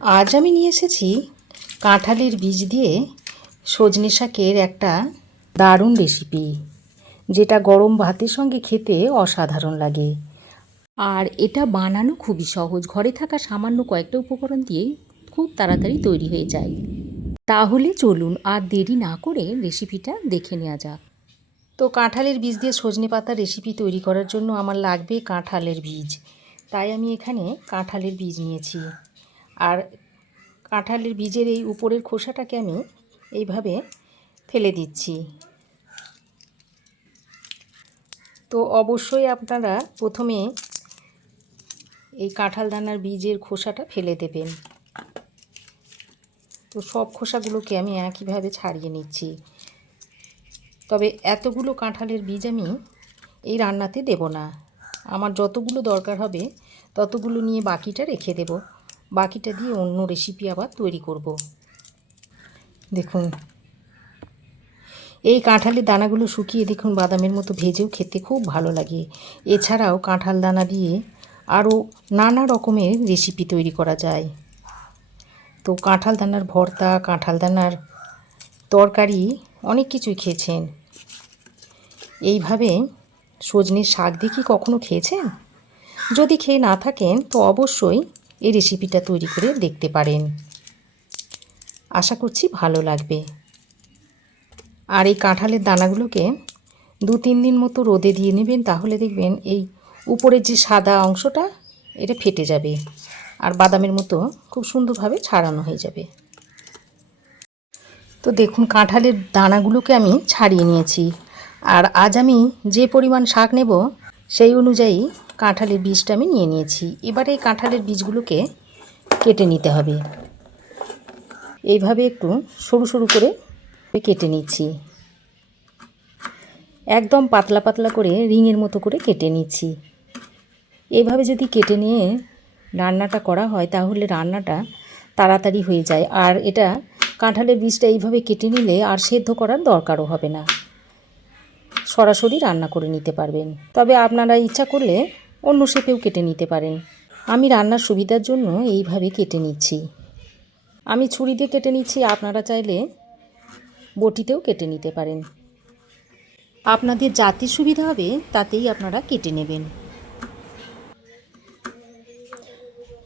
আজ আমি নিয়ে এসেছি কাঁঠালের বীজ দিয়ে সজনে শাকের একটা দারুণ রেসিপি, যেটা গরম ভাতের সঙ্গে খেতে অসাধারণ লাগে। আর এটা বানানো খুবই সহজ, ঘরে থাকা সামান্য কয়েকটা উপকরণ দিয়ে খুব তাড়াতাড়ি তৈরি হয়ে যায়। তাহলে চলুন আর দেরি না করে রেসিপিটা দেখে নেওয়া যাক। তো কাঁঠালের বীজ দিয়ে সজনে পাতার রেসিপি তৈরি করার জন্য আমার লাগবে কাঁঠালের বীজ। তাই আমি এখানে কাঁঠালের বীজ নিয়েছি। আর কাঁঠালের বীজের এই উপরের খোসাটাকে আমি এইভাবে ফেলে দিচ্ছি। তো অবশ্যই আপনারা প্রথমে এই কাঁঠাল দানার বীজের খোসাটা ফেলে দেবেন। তো সব খোসাগুলোকে আমি একইভাবে ছাড়িয়ে নিচ্ছি। তবে এতগুলো কাঁঠালের বীজ আমি এই রান্নাতে দেব না। আমার যতগুলো দরকার হবে ততগুলো নিয়ে বাকিটা রেখে দেব। বাকিটা দিয়ে অন্য রেসিপি আবার তৈরি করব। দেখুন, এই কাঁঠালের দানাগুলো শুকিয়ে দেখুন বাদামের মতো ভেজেও খেতে খুব ভালো লাগে। এছাড়াও কাঁঠাল দানা দিয়ে আরও নানা রকমের রেসিপি তৈরি করা যায়। তো কাঁঠাল দানার ভর্তা, কাঁঠাল দানার তরকারি অনেক কিছুই খেয়েছেন। এইভাবে সজনের শাক দিয়ে কি কখনো খেয়েছেন? যদি খেয়ে না থাকেন তো অবশ্যই এই রেসিপিটা তৈরি করে দেখতে পারেন। আশা করছি ভালো লাগবে। আর এই কাঁঠালের দানাগুলোকে 2-3 দিন মতো রোদে দিয়ে নেবেন, তাহলে দেখবেন এই উপরের যে সাদা অংশটা এটা ফেটে যাবে আর বাদামের মতো খুব সুন্দরভাবে ছাড়ানো হয়ে যাবে। তো দেখুন, কাঁঠালের দানাগুলোকে আমি ছাড়িয়ে নিয়েছি। আর আজ আমি যে পরিমাণ শাক নেব সেই অনুযায়ী কাঁঠালের বীজটা আমি নিয়ে নিয়েছি। এবারে এই কাঁঠালের বীজগুলোকে কেটে নিতে হবে। এইভাবে একটু সরু সরু করে কেটে নিচ্ছি। একদম পাতলা পাতলা করে রিংয়ের মতো করে কেটে নিচ্ছি। এইভাবে যদি কেটে নিয়ে রান্নাটা করা হয় তাহলে রান্নাটা তাড়াতাড়ি হয়ে যায়। আর এটা কাঁঠালের বীজটা এইভাবে কেটে নিলে আর সেদ্ধ করার দরকারও হবে না, সরাসরি রান্না করে নিতে পারবেন। তবে আপনারা ইচ্ছা করলে অন্য শেপেও কেটে নিতে পারেন। আমি রান্নার সুবিধার জন্য এইভাবে কেটে নিচ্ছি। আমি ছুরি দিয়ে কেটে নিচ্ছি, আপনারা চাইলে বটিতেও কেটে নিতে পারেন। আপনাদের যাতে সুবিধা হবে তাতেই আপনারা কেটে নেবেন।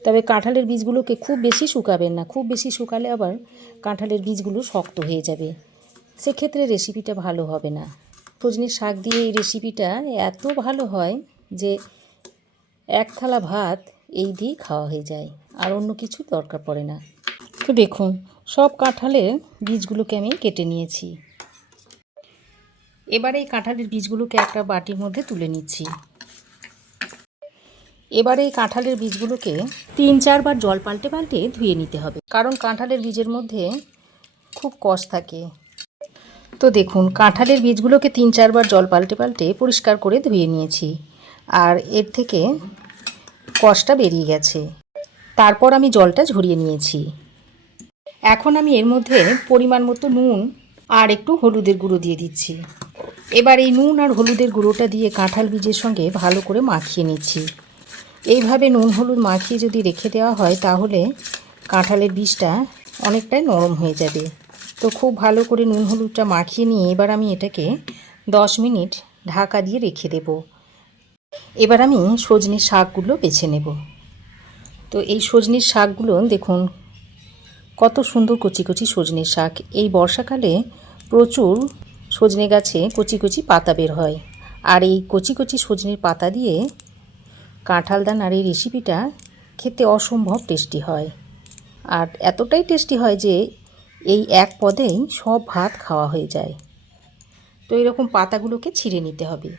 তবে কাঁঠালের বীজগুলোকে খুব বেশি শুকাবেন না, খুব বেশি শুকালে আবার কাঁঠালের বীজগুলো শক্ত হয়ে যাবে, সেক্ষেত্রে রেসিপিটা ভালো হবে না। সজনের শাক দিয়ে এই রেসিপিটা এত ভালো হয় যে এক থালা ভাত এই দিয়ে খাওয়া হয়ে যায়, আর অন্য কিছু দরকার পড়ে না। তো দেখুন, সব কাঁঠালের বীজগুলোকে আমি কেটে নিয়েছি। এবারে এই কাঁঠালের বীজগুলোকে একটা বাটির মধ্যে তুলে নিচ্ছি। এবারে এই কাঁঠালের বীজগুলোকে 3-4 বার জল পাল্টে পাল্টে ধুয়ে নিতে হবে, কারণ কাঁঠালের বীজের মধ্যে খুব কষ থাকে। তো দেখুন, কাঁঠালের বীজগুলোকে 3-4 বার জল পাল্টে পাল্টে পরিষ্কার করে ধুয়ে নিয়েছি, আর এর থেকে কষটা বেরিয়ে গেছে। তারপর আমি জলটা ঝরিয়ে নিয়েছি। এখন আমি এর মধ্যে পরিমাণ মতো নুন আর একটু হলুদের গুঁড়ো দিয়ে দিচ্ছি। এবার এই নুন আর হলুদের গুঁড়োটা দিয়ে কাঁঠাল বীজের সঙ্গে ভালো করে মাখিয়ে নিচ্ছি। এইভাবে নুন হলুদ মাখিয়ে যদি রেখে দেওয়া হয় তাহলে কাঁঠালের বীজটা অনেকটাই নরম হয়ে যাবে। তো খুব ভালো করে নুন হলুদটা মাখিয়ে নিয়ে এবার আমি এটাকে 10 মিনিট ঢাকা দিয়ে রেখে দেব। এবার আমি সজনের শাকগুলো বেছে নেব। তো এই সজনের শাকগুলো দেখুন কত সুন্দর কচি কচি সজনের শাক। এই বর্ষাকালে প্রচুর সজনে গাছে কচি কচি পাতা বের হয়, আর এই কচি কচি সজনের পাতা দিয়ে কাঁঠাল দানার এই রেসিপিটা খেতে অসম্ভব টেস্টি হয়। আর এতটাই টেস্টি হয় যে এই এক পদেই সব ভাত খাওয়া হয়ে যায়। তো এরকম পাতাগুলোকে ছিঁড়ে নিতে হবে,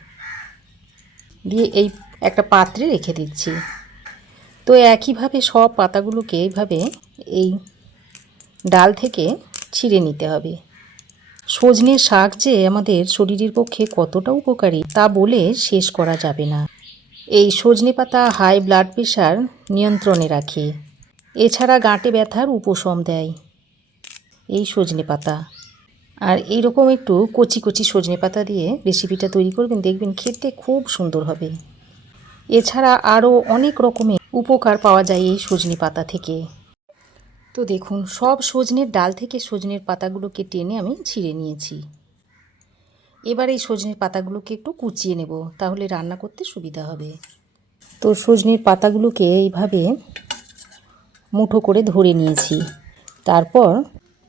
দিয়ে এই একটা পাত্রে রেখে দিচ্ছি। তো একইভাবে সব পাতাগুলোকে এইভাবে এই ডাল থেকে ছিঁড়ে নিতে হবে। সজনের শাক যে আমাদের শরীরের পক্ষে কতটা উপকারী তা বলে শেষ করা যাবে না। এই সজনে পাতা হাই ব্লাড প্রেশার নিয়ন্ত্রণে রাখে। এছাড়া গাঁটে ব্যথার উপশম দেয় এই সজনে পাতা। আর এইরকম একটু কচি কচি সজনে পাতা দিয়ে রেসিপিটা তৈরি করবেন, দেখবেন খেতে খুব সুন্দর হবে। এছাড়া আরও অনেক রকমের উপকার পাওয়া যায় এই সজনে পাতা থেকে। তো দেখুন সব সজনের ডাল থেকে সজনের পাতাগুলোকে টেনে আমি ছিঁড়ে নিয়েছি। এবার এই সজনের পাতাগুলোকে একটু কুচিয়ে নেব, তাহলে রান্না করতে সুবিধা হবে। তো সজনের পাতাগুলোকে এইভাবে মুঠো করে ধরে নিয়েছি, তারপর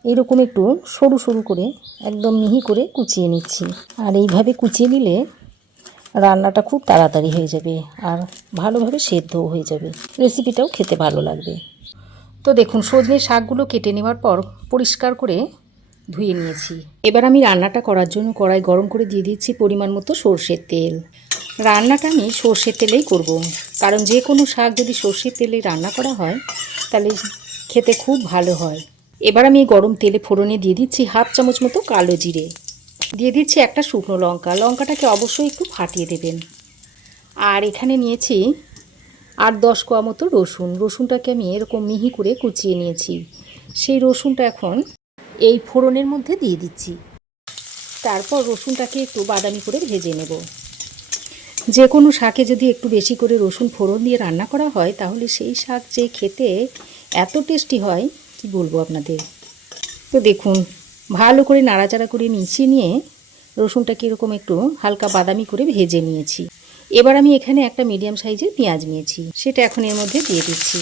এরকম একটু সরু সরু করে একদম মিহি করে কুচিয়ে নিচ্ছি। আর এইভাবে কুচিয়ে নিলে রান্নাটা খুব তাড়াতাড়ি হয়ে যাবে আর ভালোভাবে সেদ্ধও হয়ে যাবে, রেসিপিটাও খেতে ভালো লাগবে। তো দেখুন সজনের শাকগুলো কেটে নেওয়ার পর পরিষ্কার করে ধুয়ে নিয়েছি। এবার আমি রান্নাটা করার জন্য কড়াই গরম করে দিয়ে দিচ্ছি পরিমাণ মতো সর্ষের তেল। রান্নাটা আমি সর্ষের তেলেই করব, কারণ যে কোনো শাক যদি সর্ষের তেলে রান্না করা হয় তাহলে খেতে খুব ভালো হয়। এবার আমি গরম তেলে ফোড়নে দিয়ে দিচ্ছি হাফ চামচ মতো কালো জিরে, দিয়ে দিচ্ছি একটা শুকনো লঙ্কা। লঙ্কাটাকে অবশ্যই একটু ফাটিয়ে দেবেন। আর এখানে নিয়েছি 8-10 কোয়া মতো রসুন। রসুনটাকে আমি এরকম মিহি করে কুচিয়ে নিয়েছি। সেই রসুনটা এখন এই ফোড়নের মধ্যে দিয়ে দিচ্ছি। তারপর রসুনটাকে একটু বাদামি করে ভেজে নেব। যে কোনো শাকে যদি একটু বেশি করে রসুন ফোড়ন দিয়ে রান্না করা হয় তাহলে সেই শাক যে খেতে এত টেস্টি হয় কি বলবো আপনাদের। তো দেখুন ভালো করে নাড়াচাড়া করে মিশিয়ে নিয়ে রসুনটাকে এরকম একটু হালকা বাদামি করে ভেজে নিয়েছি। এবার আমি এখানে একটা মিডিয়াম সাইজের পেঁয়াজ নিয়েছি, সেটা এখন এর মধ্যে দিয়ে দিচ্ছি।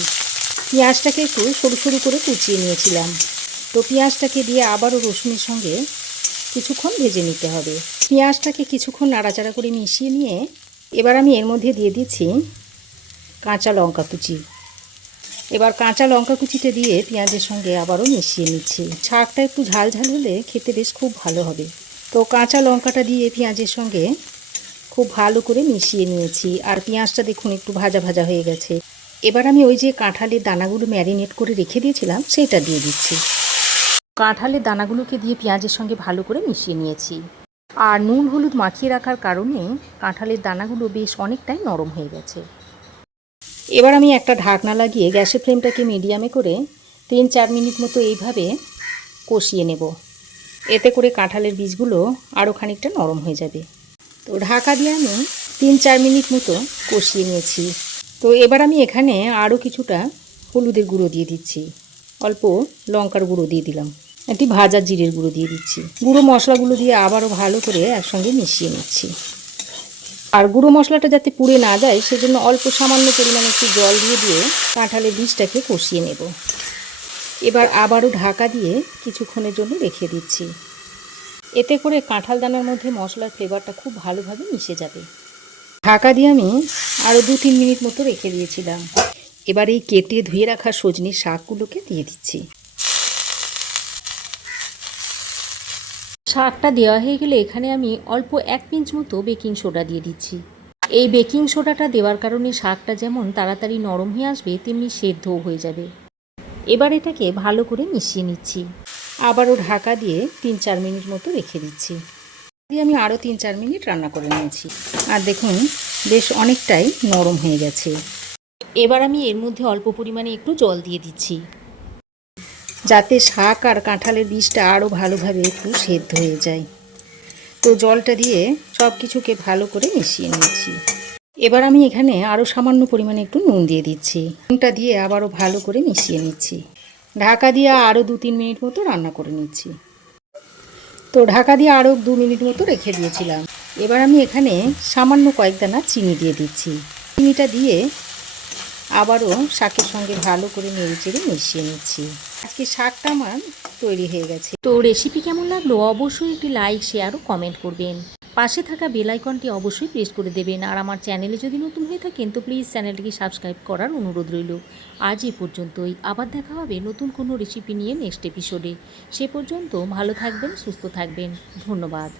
পেঁয়াজটাকে একটু সরু সরু করে কুচিয়ে নিয়েছিলাম। তো পেঁয়াজটাকে দিয়ে আবারও রসুনের সঙ্গে কিছুক্ষণ ভেজে নিতে হবে। পেঁয়াজটাকে কিছুক্ষণ নাড়াচাড়া করে মিশিয়ে নিয়ে এবার আমি এর মধ্যে দিয়ে দিচ্ছি কাঁচা লঙ্কা কুচি। এবার কাঁচা লঙ্কা কুচিটা দিয়ে পেঁয়াজের সঙ্গে আবারও মিশিয়ে নিচ্ছি। শাকটা একটু ঝাল ঝাল হলে খেতে বেশ খুব ভালো হবে। তো কাঁচা লঙ্কাটা দিয়ে পেঁয়াজের সঙ্গে খুব ভালো করে মিশিয়ে নিয়েছি। আর পেঁয়াজটা দেখুন একটু ভাজা ভাজা হয়ে গেছে। এবার আমি ওই যে কাঁঠালের দানাগুলো ম্যারিনেট করে রেখে দিয়েছিলাম সেটা দিয়ে দিচ্ছি। কাঁঠালের দানাগুলোকে দিয়ে পেঁয়াজের সঙ্গে ভালো করে মিশিয়ে নিয়েছি। আর নুন হলুদ মাখিয়ে রাখার কারণে কাঁঠালের দানাগুলো বেশ অনেকটাই নরম হয়ে গেছে। এবার আমি একটা ঢাকনা লাগিয়ে গ্যাসের ফ্লেমটাকে মিডিয়ামে করে 3-4 মিনিট মতো এইভাবে কষিয়ে নেব। এতে করে কাঁঠালের বীজগুলো আরও খানিকটা নরম হয়ে যাবে। তো ঢাকা দিয়ে আমি 3-4 মিনিট মতো কষিয়ে নিয়েছি। তো এবার আমি এখানে আরও কিছুটা হলুদের গুঁড়ো দিয়ে দিচ্ছি, অল্প লঙ্কার গুঁড়ো দিয়ে দিলাম, একটি ভাজা জিরের গুঁড়ো দিয়ে দিচ্ছি। গুঁড়ো মশলাগুলো দিয়ে আবারও ভালো করে একসঙ্গে মিশিয়ে নিচ্ছি। আর গুঁড়ো মশলাটা যাতে পুড়ে না যায় সেজন্য অল্প সামান্য পরিমাণে একটু জল দিয়ে কাঁঠালের বীজটাকে কষিয়ে নেব। এবার আবারও ঢাকা দিয়ে কিছুক্ষণের জন্য রেখে দিচ্ছি। এতে করে কাঁঠাল দানার মধ্যে মশলার ফ্লেভারটা খুব ভালোভাবে মিশে যাবে। ঢাকা দিয়ে আমি আরও 2-3 মিনিট মতো রেখে দিয়েছিলাম। এবার এই কেটে ধুয়ে রাখা সজনের শাকগুলোকে দিয়ে দিচ্ছি। শাকটা দেওয়া হয়ে গেলে এখানে আমি অল্প 1 পিঞ্চ মতো বেকিং সোডা দিয়ে দিচ্ছি। এই বেকিং সোডাটা দেওয়ার কারণে শাকটা যেমন তাড়াতাড়ি নরম হয়ে আসবে তেমনি সেদ্ধও হয়ে যাবে। এবার এটাকে ভালো করে মিশিয়ে নিচ্ছি। আবারও ঢাকা দিয়ে 3-4 মিনিট মতো রেখে দিচ্ছি। দিয়ে আমি আরও 3-4 মিনিট রান্না করে নিয়েছি। আর দেখুন বেশ অনেকটাই নরম হয়ে গেছে। এবার আমি এর মধ্যে অল্প পরিমাণে একটু জল দিয়ে দিচ্ছি, যাতে শাক আর কাঁঠালের বীজটা আরও ভালোভাবে একটু সেদ্ধ হয়ে যায়। তো জলটা দিয়ে সব কিছুকে ভালো করে মিশিয়ে নিচ্ছি। এবার আমি এখানে আরও সামান্য পরিমাণে একটু নুন দিয়ে দিচ্ছি। নুনটা দিয়ে আবারও ভালো করে মিশিয়ে নিচ্ছি। ঢাকা দিয়ে আরও 2-3 মিনিট মতো রান্না করে নিচ্ছি। তো ঢাকা দিয়ে আরও 2 মিনিট মতো রেখে দিয়েছিলাম। এবার আমি এখানে সামান্য কয়েক দানা চিনি দিয়ে দিচ্ছি। চিনিটা দিয়ে আবারও শাকের সঙ্গে ভালো করে নেড়েচেড়ে মিশিয়ে নিচ্ছি। আজকে শাকটা আমার তৈরি হয়ে গেছে। তো রেসিপি কেমন লাগলো অবশ্যই একটি লাইক, শেয়ার ও কমেন্ট করবেন। পাশে থাকা বেল আইকনটি অবশ্যই প্রেস করে দেবেন। আর আমার চ্যানেলে যদি নতুন হয়ে থাকেন তো প্লিজ চ্যানেলটিকে সাবস্ক্রাইব করার অনুরোধ রইল। আজ এ পর্যন্তই। আবার দেখা হবে নতুন কোনো রেসিপি নিয়ে নেক্সট এপিসোডে। সে পর্যন্ত ভালো থাকবেন, সুস্থ থাকবেন। ধন্যবাদ।